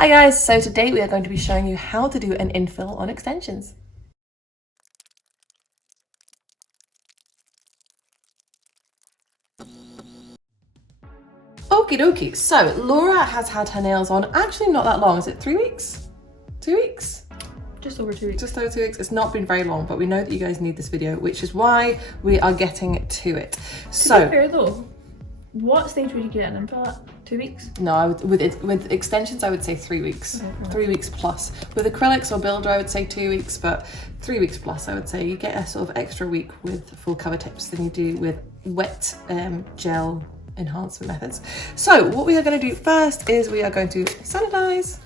Hi guys, so today we are going to be showing you how to do an infill on Xtensions. Okie dokie, so Laura has had her nails on actually not that long. Is it 3 weeks? 2 weeks? Just over 2 weeks. Just over 2 weeks. It's not been very long, but we know that you guys need this video, which is why we are getting to it. So, to be fair though, what stage would you get an infill at? 2 weeks? No, with Xtensions, I would say 3 weeks. Okay. 3 weeks plus. With acrylics or builder, I would say 2 weeks, but 3 weeks plus, I would say. You get a sort of extra week with full cover tips than you do with wet gel enhancement methods. So what we are going to do first is we are going to sanitize,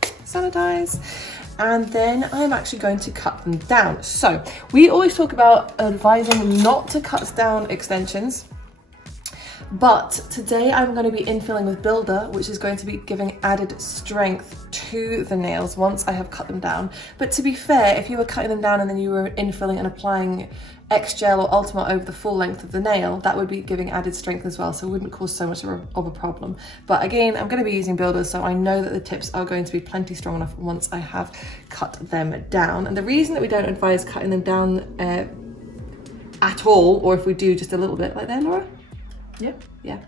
and then I'm actually going to cut them down. So we always talk about advising not to cut down Xtensions, but today I'm going to be infilling with builder, which is going to be giving added strength to the nails once I have cut them down. But to be fair, if you were cutting them down and then you were infilling and applying X gel or Ultimate over the full length of the nail, that would be giving added strength as well, so it wouldn't cause so much of a problem. But again, I'm going to be using builders, so I know that the tips are going to be plenty strong enough once I have cut them down. And the reason that we don't advise cutting them down at all, or if we do just a little bit, like there, Laura? Yeah,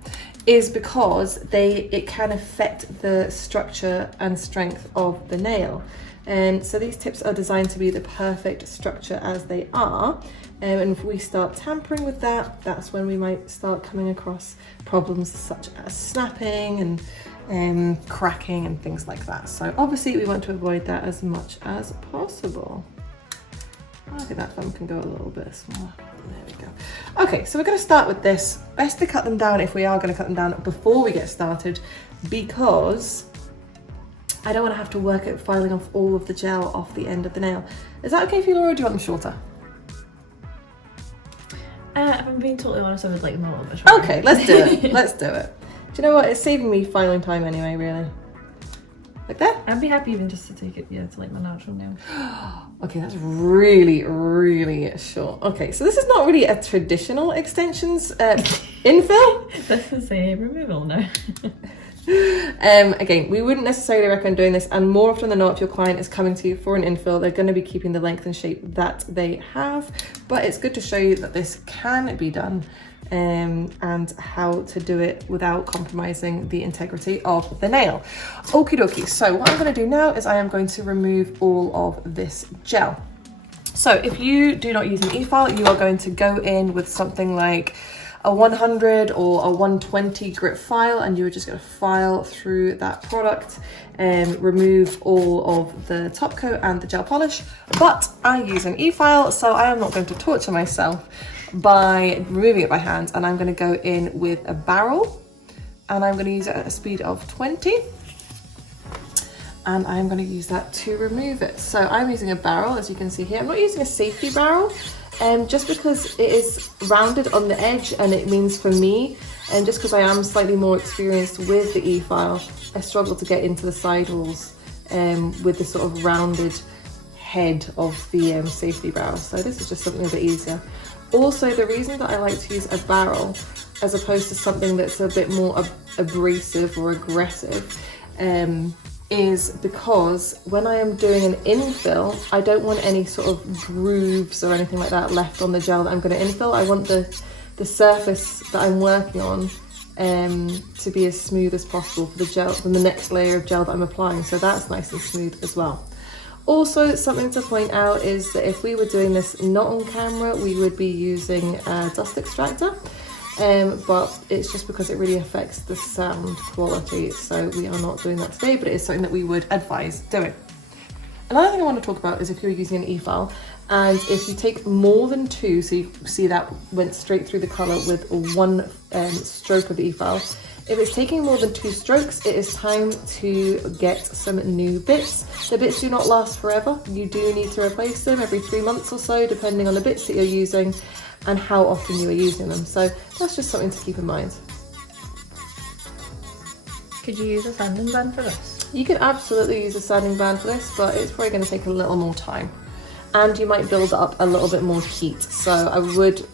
is because it can affect the structure and strength of the nail. And so these tips are designed to be the perfect structure as they are. And if we start tampering with that, that's when we might start coming across problems such as snapping and cracking and things like that. So obviously we want to avoid that as much as possible. I think that thumb can go a little bit smaller. There we go. Okay, so we're going to start with this. Best to cut them down if we are going to cut them down before we get started, because I don't want to have to work at filing off all of the gel off the end of the nail. Is that okay for you, Laura, or do you want them shorter? If I'm being totally honest, I would like them a little bit shorter. Okay, let's do it. Let's do it. Do you know what? It's saving me filing time anyway, really. Like that? I'd be happy even just to take it, to like my natural nail. Okay, that's really, really short. Okay, so this is not really a traditional Xtensions infill. This is a removal now. Again, we wouldn't necessarily recommend doing this, and more often than not, if your client is coming to you for an infill, they're going to be keeping the length and shape that they have. But it's good to show you that this can be done, and how to do it without compromising the integrity of the nail. Okie dokie, so what I'm going to do now is I am going to remove all of this gel. So if you do not use an e-file, you are going to go in with something like a 100 or a 120 grit file, and you're just going to file through that product and remove all of the top coat and the gel polish. But I use an e-file, so I am not going to torture myself by removing it by hand, and I'm going to go in with a barrel, and I'm going to use it at a speed of 20, and I'm going to use that to remove it. So I'm using a barrel, as you can see here. I'm not using a safety barrel, just because it is rounded on the edge, and it means for me, and just because I am slightly more experienced with the e-file, I struggle to get into the sidewalls with the sort of rounded head of the safety barrel. So this is just something a bit easier. Also, the reason that I like to use a barrel as opposed to something that's a bit more abrasive or aggressive is because when I am doing an infill, I don't want any sort of grooves or anything like that left on the gel that I'm going to infill. I want the surface that I'm working on to be as smooth as possible for the gel, from the next layer of gel that I'm applying, so that's nice and smooth as well. Also, something to point out is that if we were doing this not on camera, we would be using a dust extractor, but it's just because it really affects the sound quality, so we are not doing that today, but it is something that we would advise doing. Another thing I want to talk about is if you're using an e-file, and if you take more than two, so you see that went straight through the colour with one stroke of the e-file. If it's taking more than 2 strokes, it is time to get some new bits. The bits do not last forever. You do need to replace them every 3 months or so, depending on the bits that you're using and how often you are using them. So that's just something to keep in mind. Could you use a sanding band for this? You can absolutely use a sanding band for this, but it's probably going to take a little more time. And you might build up a little bit more heat. So I would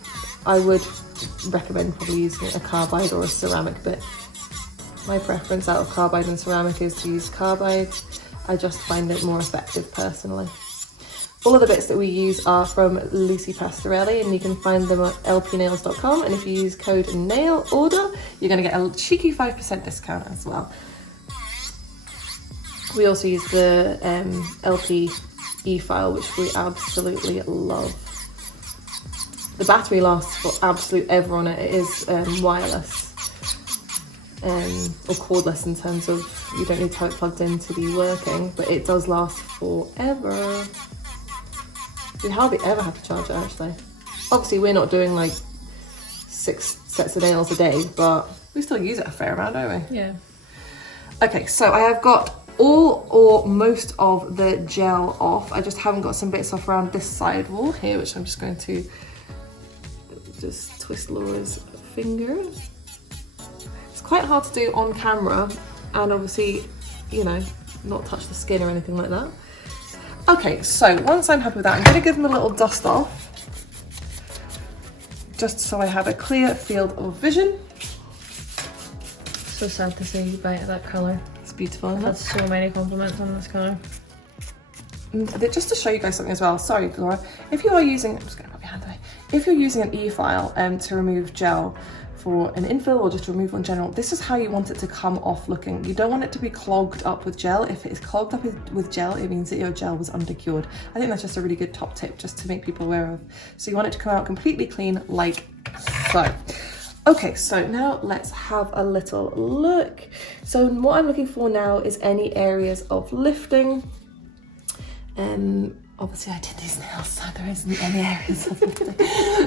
recommend probably using a carbide or a ceramic bit. My preference out of carbide and ceramic is to use carbide. I just find it more effective personally. All of the bits that we use are from Lucy Pastorelli, and you can find them at lpnails.com, and if you use code NAILORDER, you're going to get a cheeky 5% discount as well. We also use the LP e-file, which we absolutely love. The battery lasts for absolute ever on it. It is wireless or cordless in terms of you don't need to have it plugged in to be working, but it does last forever. We hardly ever have to charge it actually. Obviously we're not doing like 6 sets of nails a day, but we still use it a fair amount, don't we? Yeah. Okay, so I have got all or most of the gel off. I just haven't got some bits off around this side wall here, which I'm just going to just twist Laura's finger. It's quite hard to do on camera and obviously, you know, not touch the skin or anything like that. Okay, so once I'm happy with that, I'm going to give them a little dust off, just so I have a clear field of vision. So sad to see you bite that colour. It's beautiful. I've had so many compliments on this colour. Just to show you guys something as well, sorry Laura, if you are using, I'm just going to put my hand away, if you're using an e-file to remove gel for an infill or just removal in general, this is how you want it to come off looking. You don't want it to be clogged up with gel. If it is clogged up with gel, it means that your gel was undercured. I think that's just a really good top tip just to make people aware of. So you want it to come out completely clean like so. Okay, so now let's have a little look. So what I'm looking for now is any areas of lifting. Obviously I did these nails, so there isn't any areas of lifting.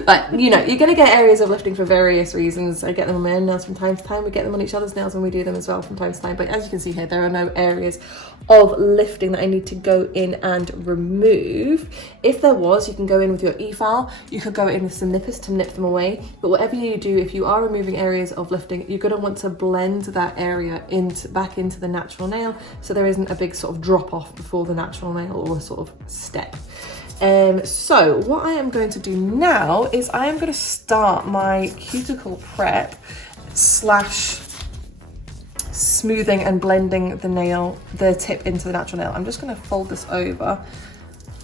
But you know, you're gonna get areas of lifting for various reasons. I get them on my own nails from time to time. We get them on each other's nails when we do them as well from time to time. But as you can see here, there are no areas of lifting that I need to go in and remove. If there was, you can go in with your e-file. You could go in with some nippers to nip them away. But whatever you do, if you are removing areas of lifting, you're gonna want to blend that area back into the natural nail, so there isn't a big sort of drop off before the natural nail or a sort of step. So what I am going to do now is I am going to start my cuticle prep / smoothing and blending the tip into the natural nail. I'm just going to fold this over.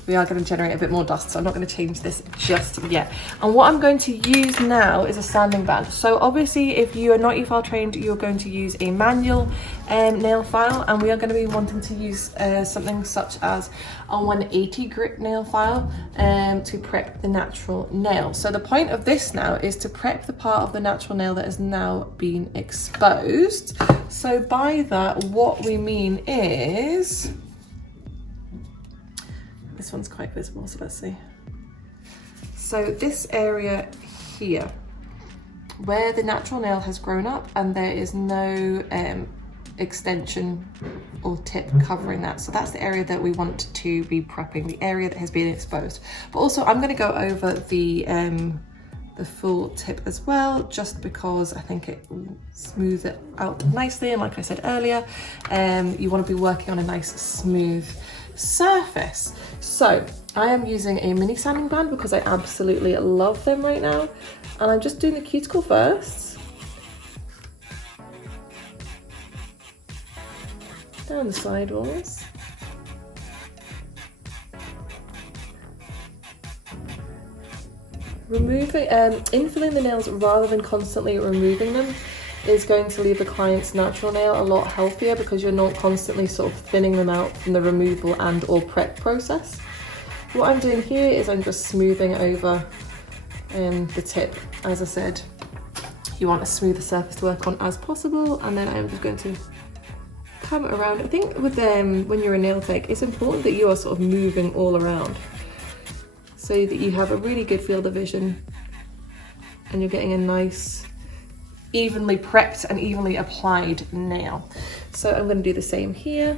We are going to generate a bit more dust, so I'm not going to change this just yet. And what I'm going to use now is a sanding band. So obviously if you are not e-file trained, you're going to use a manual nail file, and we are going to be wanting to use something such as a 180 grit nail file to prep the natural nail. So the point of this now is to prep the part of the natural nail that has now been exposed. So by that, what we mean is, this one's quite visible, so let's see. So this area here, where the natural nail has grown up and there is no extension or tip covering that. So that's the area that we want to be prepping, the area that has been exposed. But also I'm going to go over the full tip as well, just because I think it will smooth it out nicely. And like I said earlier, you want to be working on a nice smooth surface. So I am using a mini sanding band because I absolutely love them right now, and I'm just doing the cuticle first, down the side walls, infilling the nails rather than constantly removing them is going to leave the client's natural nail a lot healthier, because you're not constantly sort of thinning them out from the removal and or prep process. What I'm doing here is I'm just smoothing over the tip. As I said, you want a smoother surface to work on as possible, and then I'm just going to come around. I think with when you're a nail tech, it's important that you are sort of moving all around so that you have a really good field of vision and you're getting a nice evenly prepped and evenly applied nail. So I'm going to do the same here.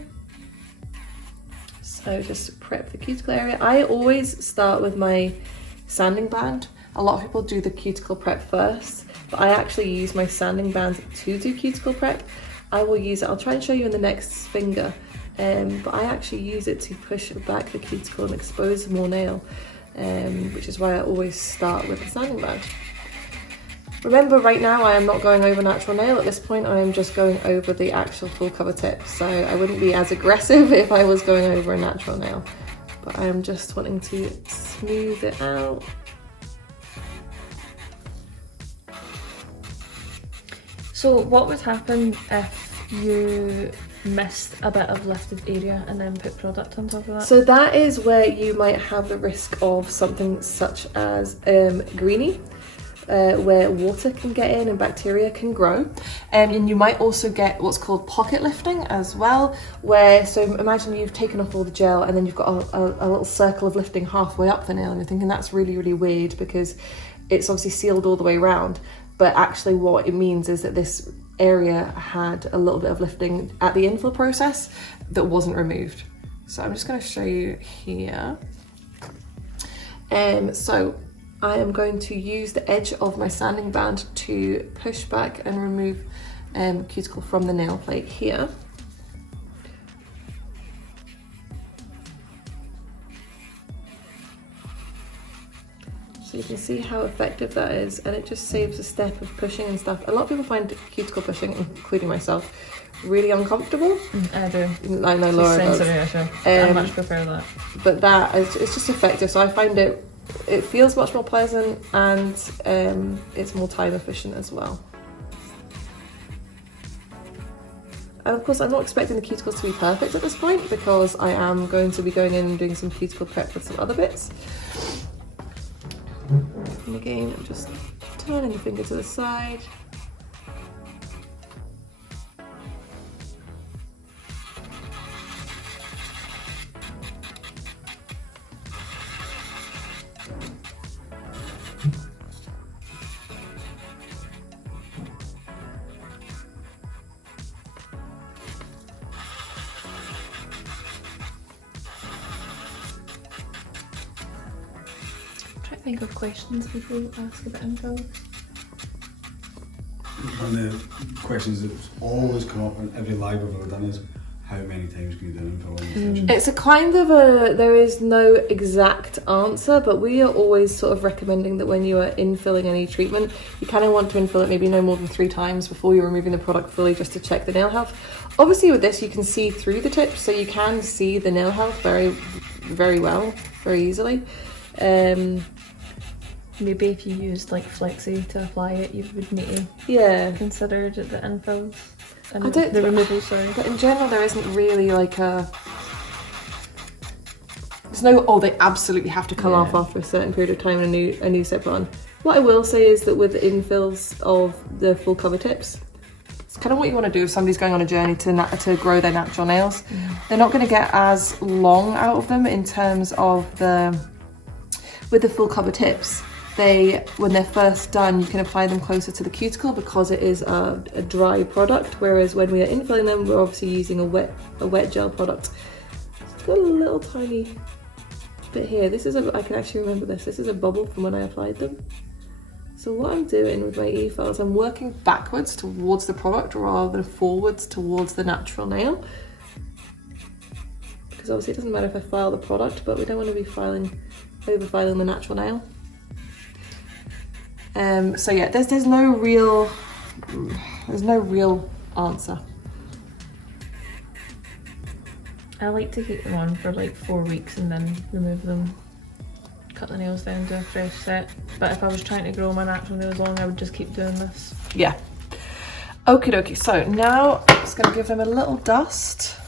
So just prep the cuticle area. I always start with my sanding band. A lot of people do the cuticle prep first, but I actually use my sanding band to do cuticle prep. I will use it, I'll try and show you in the next finger, but I actually use it to push back the cuticle and expose more nail, which is why I always start with the sanding band. Remember, right now I am not going over natural nail. At this point I am just going over the actual full cover tip, so I wouldn't be as aggressive if I was going over a natural nail, but I am just wanting to smooth it out. So what would happen if you missed a bit of lifted area and then put product on top of that? So that is where you might have the risk of something such as greenie, where water can get in and bacteria can grow, and you might also get what's called pocket lifting as well, where, so imagine you've taken off all the gel and then you've got a little circle of lifting halfway up the nail, and you're thinking that's really, really weird because it's obviously sealed all the way around, but actually what it means is that this area had a little bit of lifting at the infill process that wasn't removed. So I'm just going to show you here. So I am going to use the edge of my sanding band to push back and remove cuticle from the nail plate here. So you can see how effective that is, and it just saves a step of pushing and stuff. A lot of people find cuticle pushing, including myself, really uncomfortable. I do. I know Laura does. I much prefer that. But that is, it's just effective, so I find it feels much more pleasant, and it's more time efficient as well. And of course I'm not expecting the cuticles to be perfect at this point because I am going to be going in and doing some cuticle prep with some other bits. And again, I'm just turning the finger to the side. Think of questions people ask about info. One of the questions that's always come up in every live I've ever done is how many times can you do info in the session? It's a kind of a, there is no exact answer, but we are always sort of recommending that when you are infilling any treatment, you kind of want to infill it maybe no more than 3 times before you're removing the product fully, just to check the nail health. Obviously with this you can see through the tips, so you can see the nail health very, very well, very easily. Maybe if you used like Flexi to apply it, you would need to consider the infills and the removal, sorry. But in general there isn't really like a... There's no, oh, they absolutely have to come off after a certain period of time and a new set on. What I will say is that with the infills of the full cover tips, it's kind of what you want to do if somebody's going on a journey to grow their natural nails. They're not going to get as long out of them in terms of with the full cover tips. When they're first done, you can apply them closer to the cuticle because it is a dry product, whereas when we are infilling them, we're obviously using a wet gel product. It's got a little tiny bit here. I can actually remember this. This is a bubble from when I applied them. So what I'm doing with my e-files, I'm working backwards towards the product rather than forwards towards the natural nail. Because obviously it doesn't matter if I file the product, but we don't want to be over-filing the natural nail. So yeah, there's no real answer. I like to keep them on for like 4 weeks and then remove them, cut the nails down to a fresh set. But if I was trying to grow my natural nails long, I would just keep doing this. Yeah. Okie dokie, so now I'm just gonna give them a little dust.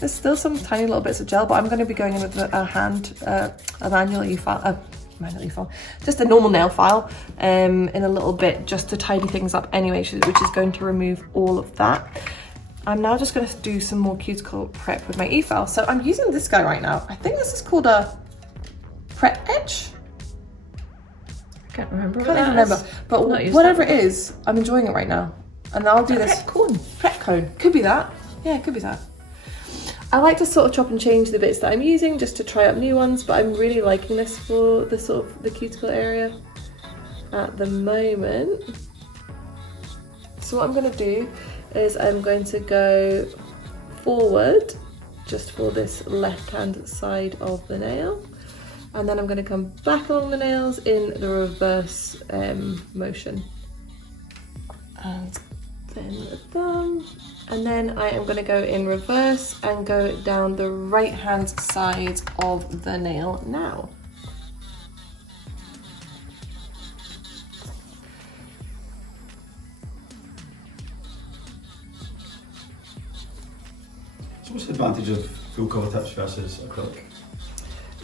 There's still some tiny little bits of gel, but I'm going to be going in with a manual e-file, just a normal nail file in a little bit, just to tidy things up anyway, which is going to remove all of that. I'm now just going to do some more cuticle prep with my e-file. So I'm using this guy right now. I think this is called a Prep Edge. I can't remember. But whatever it is, I'm enjoying it right now. And I'll do this. Prep cone. Prep cone. Could be that. Yeah, it could be that. I like to sort of chop and change the bits that I'm using just to try out new ones, but I'm really liking this for the sort of the cuticle area at the moment. So what I'm going to do is I'm going to go forward just for this left hand side of the nail, And then I'm going to come back along the nails in the reverse motion. And then the thumb. And then I am going to go in reverse and go down the right hand side of the nail now. So what's the advantage of full cover tips versus acrylic?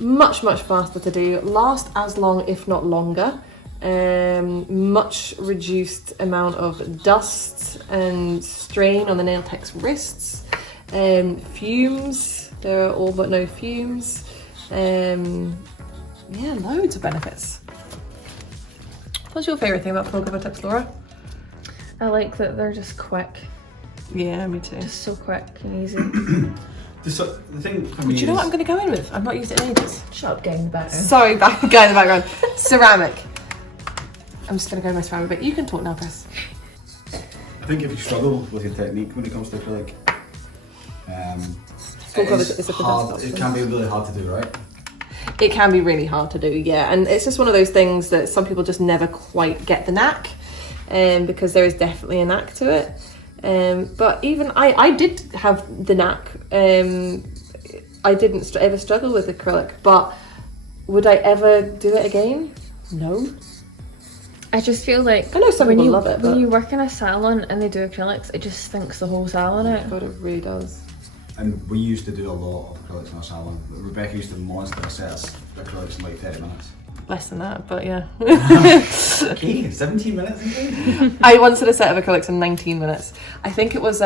Much faster to do, last as long if not longer, much reduced amount of dust and strain on the nail tech's wrists, fumes, there are all but no fumes, yeah, loads of benefits. What's your favourite thing about full cover tips, Laura? I like that they're just quick, Yeah, me too. just so quick and easy. The thing for me Do you know is, what I'm going to go in with? I've not used it in ages. Shut up, guy in the background. Sorry, guy in the background. Ceramic. I'm just going to go with my ceramic, but you can talk now, Chris. I think if you struggle with your technique when it comes to acrylic, Full cover it is a is hard. fantastic It option. can be really hard to do, right? It can be really hard to do, yeah, and it's just one of those things that some people just never quite get the knack, because there is definitely a knack to it. But even I did have the knack. I didn't ever struggle with acrylic, but would I ever do it again? No. I just feel like I know some when people you love it, when but you work in a salon and they do acrylics, it just stinks the whole salon out. God, it really does. And we used to do a lot of acrylics in our salon. Rebecca used to monster a set of acrylics in like 30 minutes. Less than that, but yeah. Okay, 17 minutes again? I once did a set of acrylics in 19 minutes. I think it was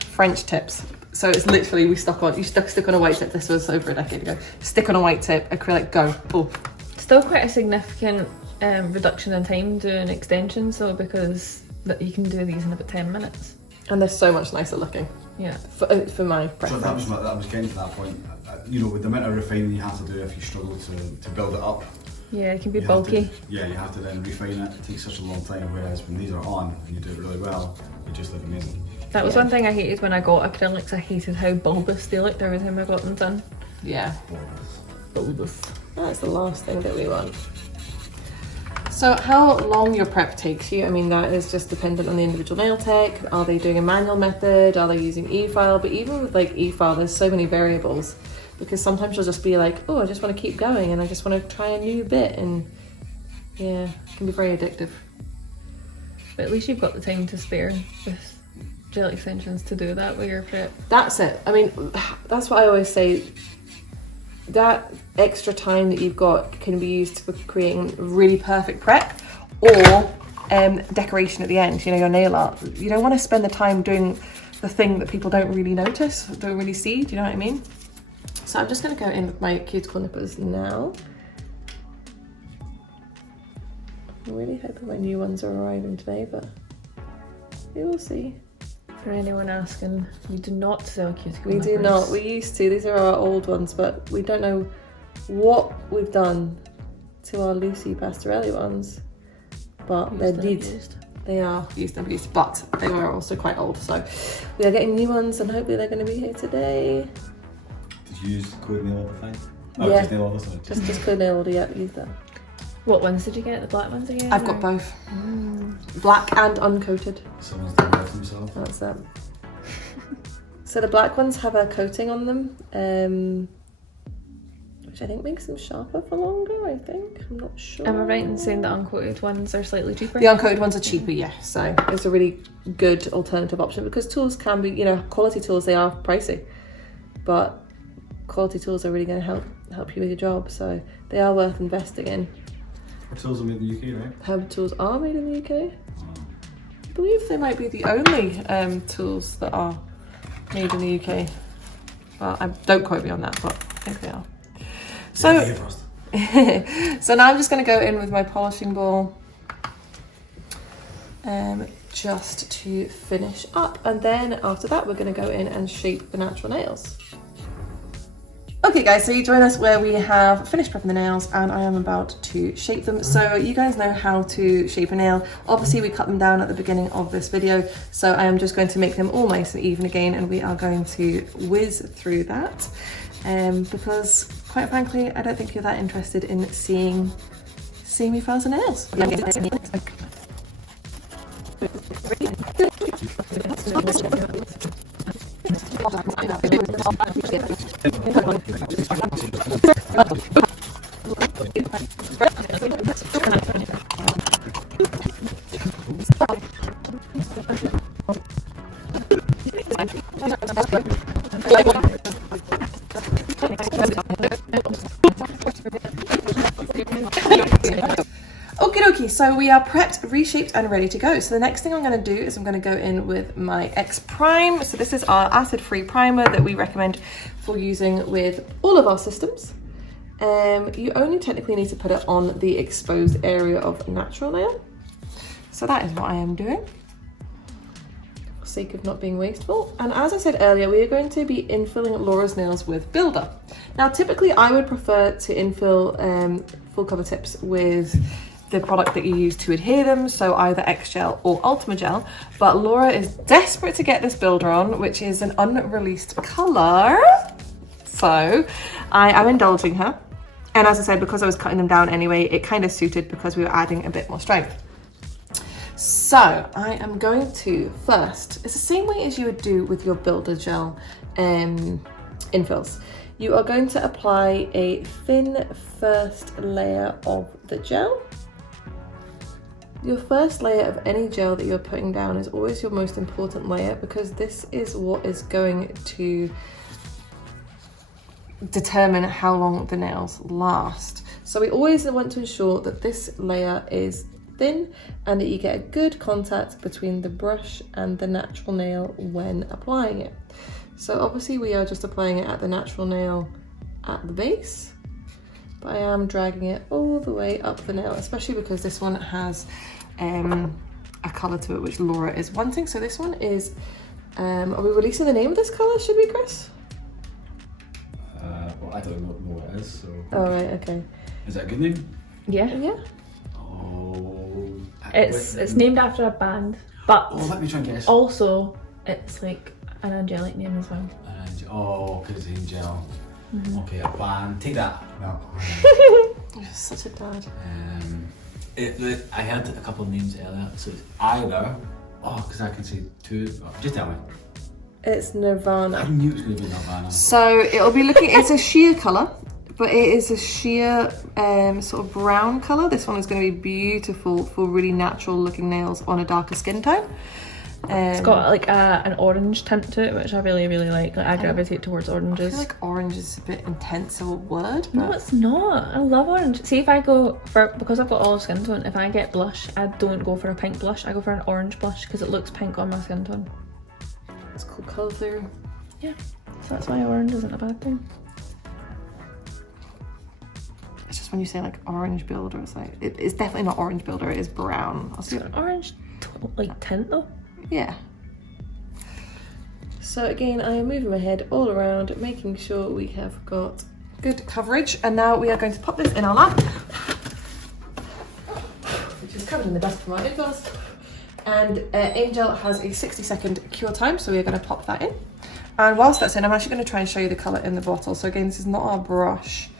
French tips. So it's literally you stick on a white tip. This was over a decade ago. Stick on a white tip, acrylic, go. Oh. Still quite a significant reduction in time doing extensions though, because you can do these in about 10 minutes. And they're so much nicer looking. Yeah. For my So preference. that was getting to that point. You know, with the amount of refining you have to do if you struggle to build it up. Yeah, it can be you have to- bulky. yeah, you have to then refine it. It takes such a long time. Whereas when these are on and you do it really well, they just look amazing. That was Yeah. one thing I hated when I got acrylics. I hated how bulbous they looked every time I got them done. Yeah. Bulbous. That's the last thing that we want. So how long your prep takes you, I mean, that is just dependent on the individual nail tech. Are they doing a manual method? Are they using e-file? But even with like e-file, there's so many variables, because sometimes you'll just be like, oh, I just want to keep going and I just want to try a new bit, and yeah, it can be very addictive. But at least you've got the time to spare with gel extensions to do that with your prep. That's it. I mean, that's what I always say. That extra time that you've got can be used for creating really perfect prep or decoration at the end, you know, your nail art. You don't want to spend the time doing the thing that people don't really notice, don't really see, do you know what I mean? So I'm just going to go in with my cuticle nippers now. I'm really hoping my new ones are arriving today, but we will see. For anyone asking, we do not sell cuticle We do nippers. not. We used to. These are our old ones, but we don't know what we've done to our Lucy Pastorelli ones. But they're Used and dead. abused. They are used and abused, but they were also quite old. So we are getting new ones, and hopefully they're going to be here today. Did you use code nail all the time? Oh, Yeah. just nail all the time. Just code nail order, yeah, use that. What ones did you get? The black ones again? I've got or- both, black and uncoated. Someone's doing that to himself. That's it. So the black ones have a coating on them, which I think makes them sharper for longer, I think. I'm not sure. Am I right in saying the uncoated ones are slightly cheaper? The uncoated ones are cheaper, yeah. So it's a really good alternative option, because tools can be, you know, quality tools, they are pricey, but quality tools are really going to help you with your job. So they are worth investing in. Our tools are made in the UK, right? Herb tools are made in the UK. I believe they might be the only tools that are made in the UK. Well, don't quote me on that, but I think they are. So, Yeah, first. so now I'm just going to go in with my polishing ball, just to finish up, and then after that we're going to go in and shape the natural nails. Okay guys, so you join us where we have finished prepping the nails and I am about to shape them. So you guys know how to shape a nail. Obviously we cut them down at the beginning of this video, so I am just going to make them all nice and even again, and we are going to whiz through that because quite frankly, I don't think you're that interested in seeing me file some nails. Okie dokie, so we are prepped, reshaped and ready to go. So the next thing I'm going to do is I'm going to go in with my X Prime. So this is our acid-free primer that we recommend for using with all of our systems. You only technically need to put it on the exposed area of natural nail. So that is what I am doing, for sake of not being wasteful. And as I said earlier, we are going to be infilling Laura's nails with Builder. Now, typically I would prefer to infill full cover tips with the product that you use to adhere them, so either X Gel or Ultima Gel, but Laura is desperate to get this Builder on, which is an unreleased colour. So I am indulging her. And as I said, because I was cutting them down anyway, it kind of suited because we were adding a bit more strength. So I am going to first, it's the same way as you would do with your Builder Gel infills. You are going to apply a thin first layer of the gel. Your first layer of any gel that you're putting down is always your most important layer, because this is what is going to determine how long the nails last. So we always want to ensure that this layer is thin and that you get a good contact between the brush and the natural nail when applying it. So obviously we are just applying it at the natural nail at the base, but I am dragging it all the way up the nail, especially because this one has a colour to it which Laura is wanting. So this one is, are we releasing the name of this colour, should we, Chris? Well, I don't know what it is, so... Oh, right, okay. Is that a good name? Yeah. Yeah. Oh... It's named after a band, but oh, let me try and guess. also it's like an angelic name as well. Oh, because it's Angel. Okay, a band. Take that. No. You're such a dad. I had a couple of names earlier, so it's either... Oh, because I can say two. Oh, just tell me. It's Nirvana. I knew it was going to be Nirvana. So it'll be looking, it's a sheer colour, but it is a sheer sort of brown colour. This one is going to be beautiful for really natural looking nails on a darker skin tone. It's got like an orange tint to it, which I really, really like. I gravitate towards I oranges. feel like orange is a bit intense of a word. But No, it's not. I love orange. See, if I go for, because I've got olive skin tone, if I get blush, I don't go for a pink blush. I go for an orange blush because it looks pink on my skin tone. it's called colour theory. Yeah, so that's why orange isn't a bad thing. It's just when you say like orange builder, it's like, it's definitely not orange builder, it is brown. I'll see. It's got an orange like tint though. Yeah. So again, I am moving my head all around, making sure we have got good coverage. And now we are going to pop this in our lap, which is covered in the dust from our indoors. And Angel has a 60-second cure time, so we are going to pop that in. And whilst that's in, I'm actually going to try and show you the colour in the bottle. So again, this is not our brush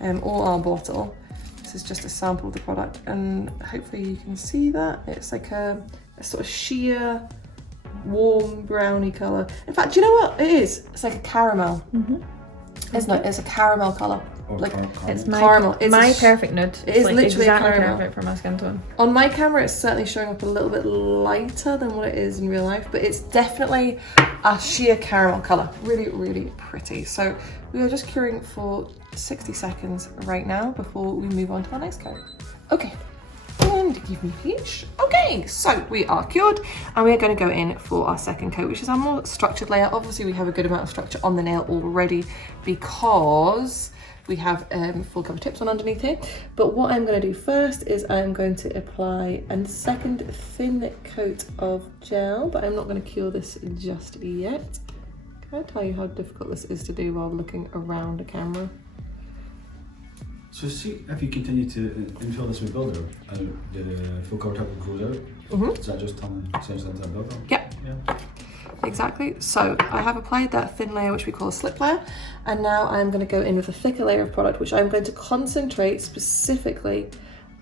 or our bottle. This is just a sample of the product, and hopefully you can see that. It's like a sort of sheer, warm, browny colour. In fact, do you know what it is? It's like a caramel. Isn't it? It's a caramel colour. Oh, like It's my caramel. It's my perfect nude. It is like literally exactly caramel. perfect for my skin tone. On my camera, it's certainly showing up a little bit lighter than what it is in real life, but it's definitely a sheer caramel colour. Really, really pretty. So we are just curing for 60 seconds right now before we move on to our next coat. Okay, and give me peach. Okay, so we are cured, and we are going to go in for our second coat, which is our more structured layer. Obviously, we have a good amount of structure on the nail already because we have full cover tips on underneath here. But what I'm going to do first is I'm going to apply a second thin coat of gel, but I'm not going to cure this just yet. Can I tell you how difficult this is to do while looking around a camera? So see, if you continue to infill this with Builder, the full cover tip goes out, does that just turn essentially into a Builder? Yep. Yeah. exactly. So I have applied that thin layer, which we call a slip layer, and now I'm going to go in with a thicker layer of product, which I'm going to concentrate specifically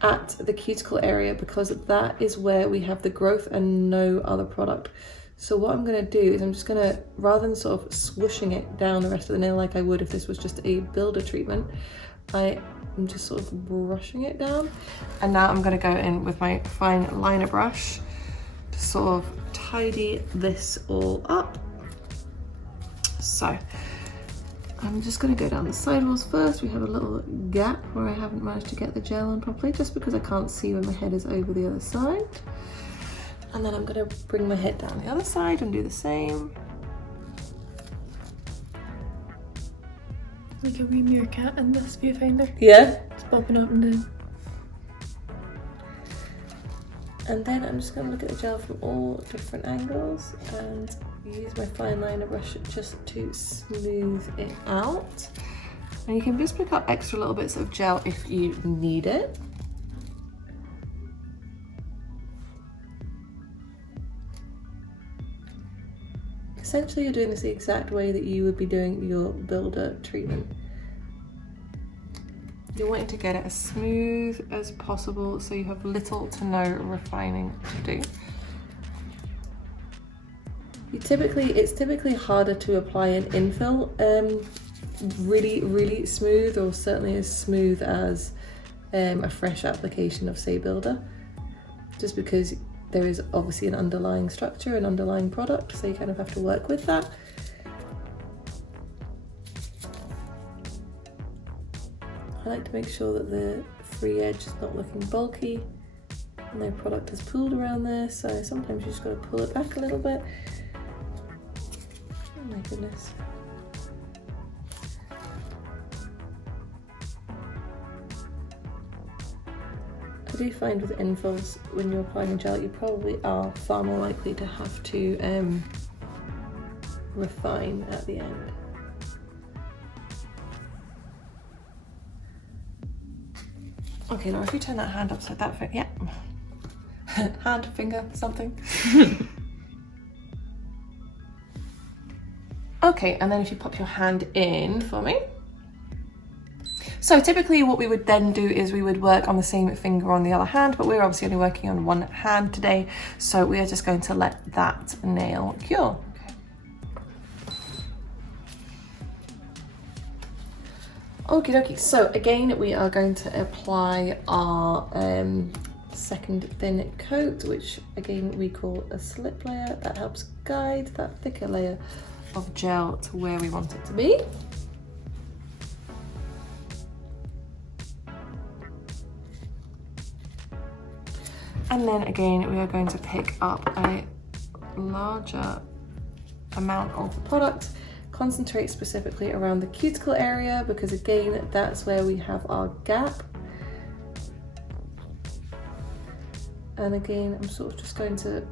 at the cuticle area, because that is where we have the growth and no other product. So what I'm going to do is I'm just going to, rather than sort of swooshing it down the rest of the nail like I would if this was just a builder treatment, I'm just sort of brushing it down. And now I'm going to go in with my fine liner brush to sort of tidy this all up. So I'm just going to go down the sidewalls first. We have a little gap where I haven't managed to get the gel on properly, just because I can't see when my head is over the other side. And then I'm going to bring my head down the other side and do the same. Like a wee meerkat in this viewfinder. Yeah. It's bobbing up and down. And then I'm just going to look at the gel from all different angles and use my fine liner brush just to smooth it out. And you can just pick up extra little bits of gel if you need it. Essentially, you're doing this the exact way that you would be doing your builder treatment. You're wanting to get it as smooth as possible so you have little to no refining to do. It's typically harder to apply an infill really smooth, or certainly as smooth as a fresh application of, say, builder, just because there is obviously an underlying structure, an underlying product, so you kind of have to work with that. I like to make sure that the free edge is not looking bulky and no product is pooled around there, so sometimes you just got to pull it back a little bit. Oh my goodness. I do find with infills, when you're applying a gel, you probably are far more likely to have to refine at the end. Okay, now if you turn that hand upside that way, yeah. Hand, finger, something. Okay, and then if you pop your hand in for me. So typically what we would then do is we would work on the same finger on the other hand, but we're obviously only working on one hand today, so we are just going to let that nail cure. Okie dokie, so again we are going to apply our second thin coat, which again we call a slip layer. That helps guide that thicker layer of gel to where we want it to be. And then again, we are going to pick up a larger amount of the product, concentrate specifically around the cuticle area, because again, that's where we have our gap. And again, I'm sort of just going to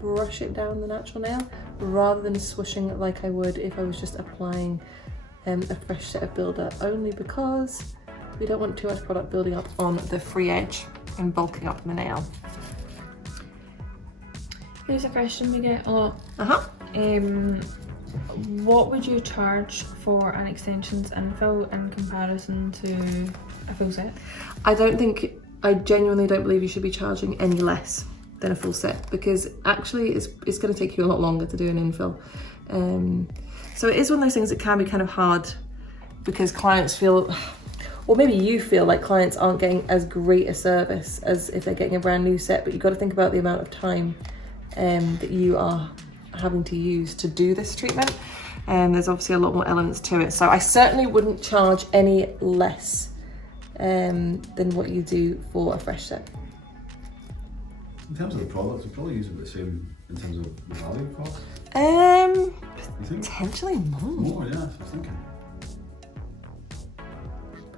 brush it down the natural nail, rather than swooshing like I would if I was just applying a fresh set of builder, only because we don't want too much product building up on the free edge and bulking up the nail. Here's a question we get a lot. What would you charge for an extensions infill in comparison to a full set? I genuinely don't believe you should be charging any less than a full set, because actually it's going to take you a lot longer to do an infill. So it is one of those things that can be kind of hard, because clients feel, or maybe you feel like clients aren't getting as great a service as if they're getting a brand new set, but you've got to think about the amount of time that you are having to use to do this treatment. There's obviously a lot more elements to it. So I certainly wouldn't charge any less than what you do for a fresh set. In terms of the products, you probably use it the same in terms of the value cost? You think? Potentially more. More, yeah, I was thinking.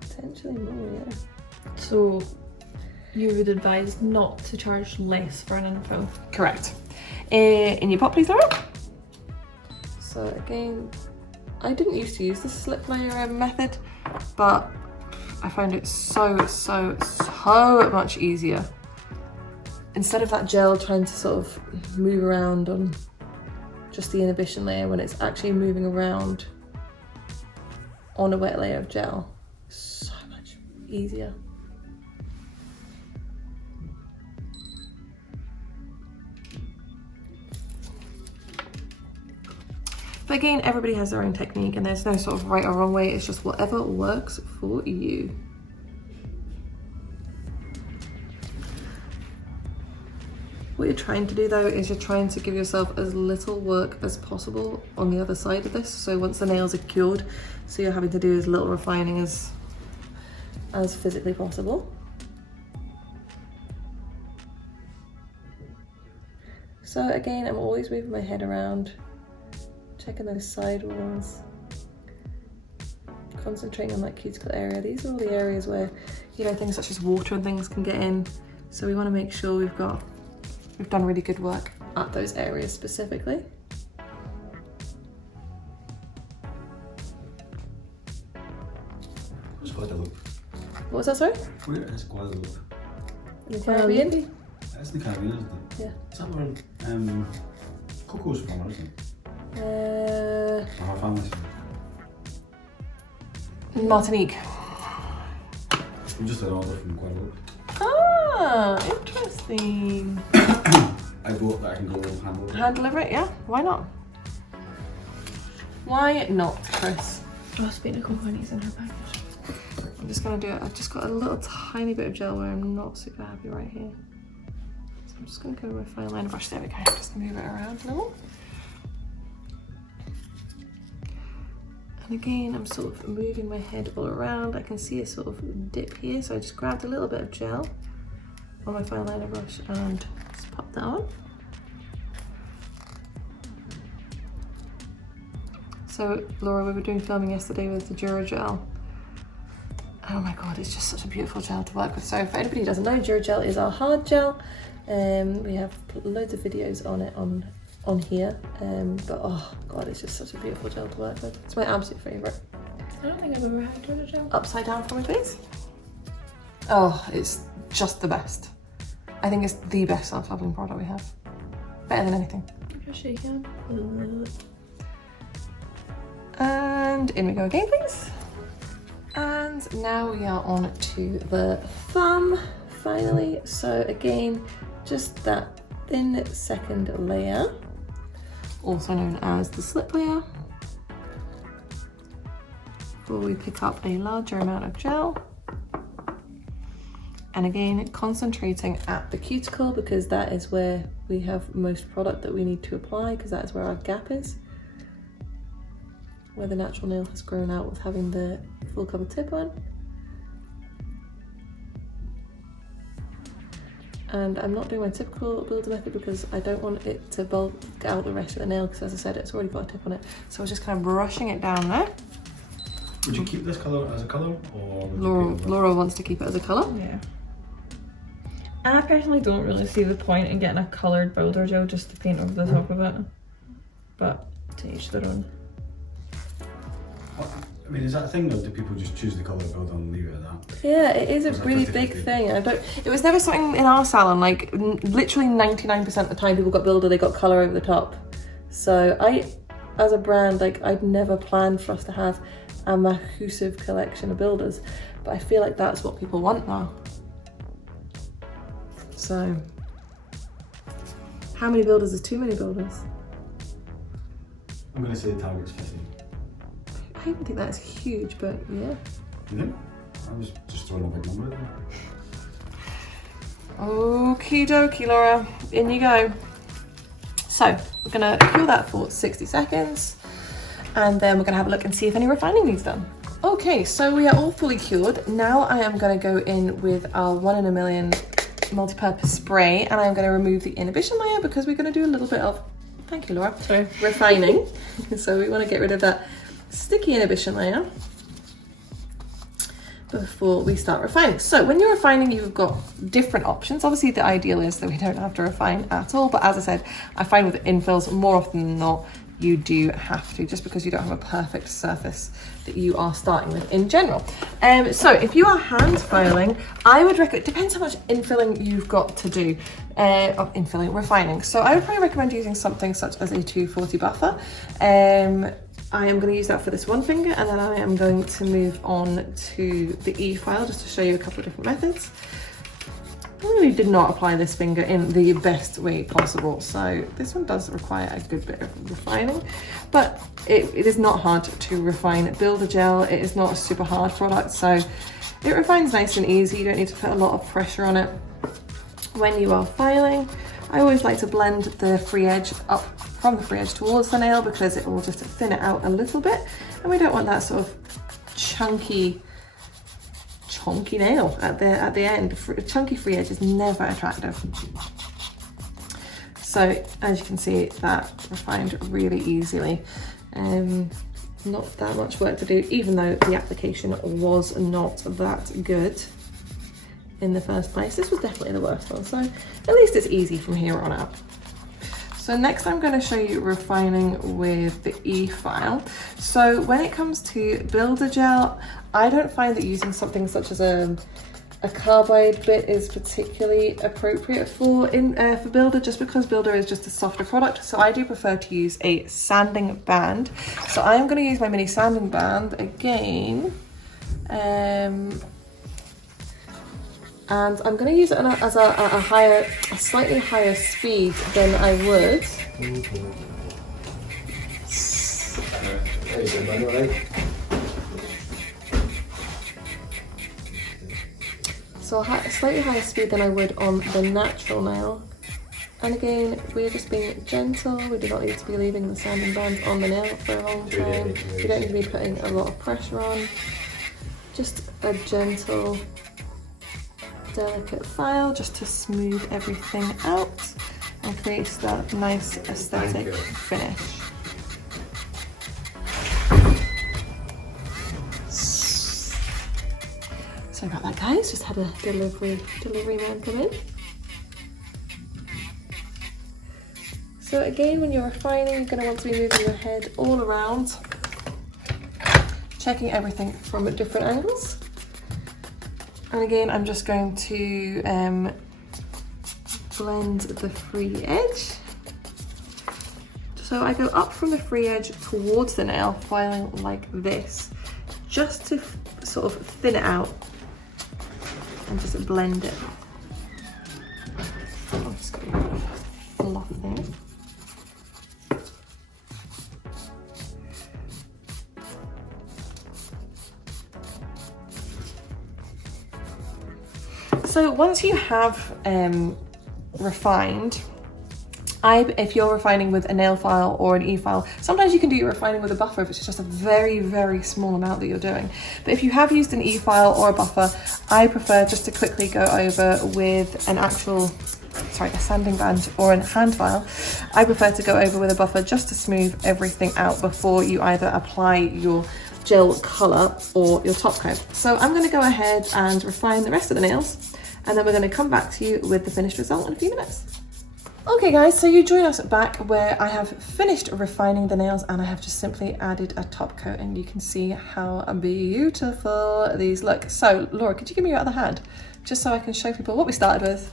Potentially more, yeah. So you would advise not to charge less for an infill? Correct. In your pot, please, Laura. So again, I didn't used to use the slip layer method, but I find it so much easier instead of that gel trying to sort of move around on just the inhibition layer, when it's actually moving around on a wet layer of gel, so much easier. But again, everybody has their own technique and there's no sort of right or wrong way, it's just whatever works for you. What you're trying to do though is you're trying to give yourself as little work as possible on the other side of this. So once the nails are cured, so you're having to do as little refining as physically possible. So again, I'm always moving my head around, checking those side walls, concentrating on that cuticle area. These are all the areas where, you know, things such as water and things can get in. So we want to make sure we've done really good work at those areas specifically. It's Guadeloupe. What was that, sorry? Where is Guadeloupe? In the Caribbean? That's the Caribbean, isn't it? Yeah. Is that where Coco's from, isn't it? Or her family's from? Martinique. I'm just an order from Guadeloupe. Ah, interesting. I bought that I can go hand deliver. Hand deliver it, yeah? Why not? Why not, Chris? Oh, speaking of components in her package. I'm just gonna do it. I've just got a little tiny bit of gel where I'm not super happy right here. So I'm just gonna go with my fine liner brush. There we go. Just move it around a little. And again, I'm sort of moving my head all around. I can see a sort of dip here. So I just grabbed a little bit of gel on my fine liner brush and just pop that on. So Laura, we were doing filming yesterday with the Duragel. Oh my God, it's just such a beautiful gel to work with. So for anybody who doesn't know, Duragel is our hard gel. We have loads of videos on it on here. But oh God, it's just such a beautiful gel to work with. It's my absolute favorite. I don't think I've ever had Duragel. Upside down for me, please. Oh, it's just the best. I think it's the best self-leveling product we have. Better than anything. Just shake it. And in we go again, please. And now we are on to the thumb, finally. So again, just that thin second layer, also known as the slip layer, before we pick up a larger amount of gel. And again, concentrating at the cuticle because that is where we have most product that we need to apply because that is where our gap is, where the natural nail has grown out with having the full cover tip on. And I'm not doing my typical builder method because I don't want it to bulk out the rest of the nail because, as I said, it's already got a tip on it. So I was just kind of brushing it down there. Would you keep this colour as a colour, or would Laura wants to keep it as a colour. Yeah. I personally don't really see the point in getting a coloured builder gel just to paint over the top of it. But to each their own. I mean, is that a thing, or do people just choose the colour builder and leave it at that? Yeah, it is a really big thing. It was never something in our salon, like literally 99% of the time people got builder, they got colour over the top. So as a brand, like I'd never planned for us to have a massive collection of builders, but I feel like that's what people want now. So, how many builders is too many builders? I'm going to say the target's 50. I even think that's huge, but yeah. You think? I was just throwing a big number at there. Okie dokie, Laura, in you go. So, we're gonna cure that for 60 seconds, and then we're gonna have a look and see if any refining needs done. Okay, so we are all fully cured. Now I am gonna go in with our 1 in a million multi-purpose spray, and I'm gonna remove the inhibition layer because we're gonna do a little bit of, thank you Laura, Sorry. refining. So we wanna get rid of that sticky inhibition layer before we start refining. So when you're refining, you've got different options. Obviously the ideal is that we don't have to refine at all, but as I said, I find with infills more often than not, you do have to, just because you don't have a perfect surface that you are starting with in general. So if you are hand filing, I would recommend, depends how much infilling you've got to do, refining. So I would probably recommend using something such as a 240 buffer. I am going to use that for this one finger, and then I am going to move on to the E file just to show you a couple of different methods. I really did not apply this finger in the best way possible, so this one does require a good bit of refining, but it is not hard to refine. Builder gel, it is not a super hard product, so it refines nice and easy. You don't need to put a lot of pressure on it when you are filing. I always like to blend the free edge up from the free edge towards the nail because it will just thin it out a little bit, and we don't want that sort of chunky nail at the end. Chunky free edge is never attractive. So as you can see, that refined really easily. Not that much work to do, even though the application was not that good in the first place. This was definitely the worst one, so at least it's easy from here on out. So next I'm going to show you refining with the E file. So when it comes to builder gel, I don't find that using something such as a carbide bit is particularly appropriate for builder, just because builder is just a softer product. So I do prefer to use a sanding band. So I am going to use my mini sanding band again. And I'm going to use it as a slightly higher speed than I would. So a slightly higher speed than I would on the natural nail. And again, we're just being gentle. We do not need to be leaving the sanding band on the nail for a long time. We don't need to be putting a lot of pressure on. Just a gentle, delicate file just to smooth everything out and creates that nice aesthetic finish. Sorry about that, guys, just had a delivery man come in. So again, when you're refining, you're going to want to be moving your head all around, checking everything from different angles. And again, I'm just going to blend the free edge. So I go up from the free edge towards the nail, filing like this, just to sort of thin it out and just blend it. I'll just get rid of fluff there. So once you have refined, if you're refining with a nail file or an E file, sometimes you can do your refining with a buffer if it's just a very, very small amount that you're doing. But if you have used an E file or a buffer, I prefer just to quickly go over with a sanding band or a hand file. I prefer to go over with a buffer just to smooth everything out before you either apply your gel colour or your top coat. So I'm going to go ahead and refine the rest of the nails, and then we're going to come back to you with the finished result in a few minutes. Okay guys, so you join us back where I have finished refining the nails and I have just simply added a top coat, and you can see how beautiful these look. So Laura, could you give me your other hand? Just so I can show people what we started with.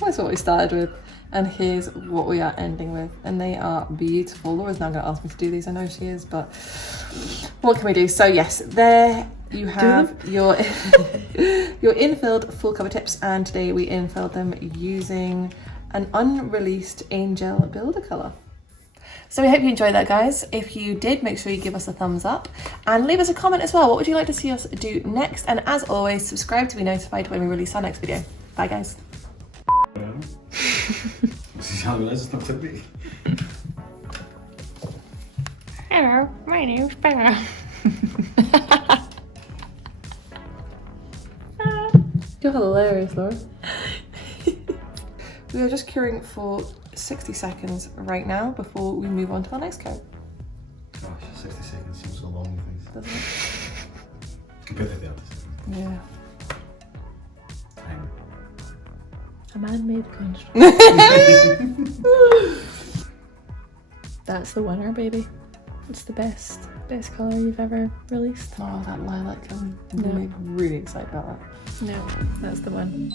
Here's what we started with, and here's what we are ending with, and they are beautiful. Laura's now going to ask me to do these, I know she is, but what can we do? So yes, there you have your infilled full cover tips, and today we infilled them using an unreleased Angel builder colour. So we hope you enjoyed that, guys. If you did, make sure you give us a thumbs up and leave us a comment as well. What would you like to see us do next? And as always, subscribe to be notified when we release our next video. Bye guys. Hello, my name's Bella. You're hilarious, Laura. We are just curing for 60 seconds right now before we move on to our next coat. Gosh, 60 seconds seems so long, Doesn't it? compared to the others. Yeah. Time. A man-made construct. That's the winner, baby. It's the best colour you've ever released. Oh, that lilac, I'm No. really excited about that. No, that's the one.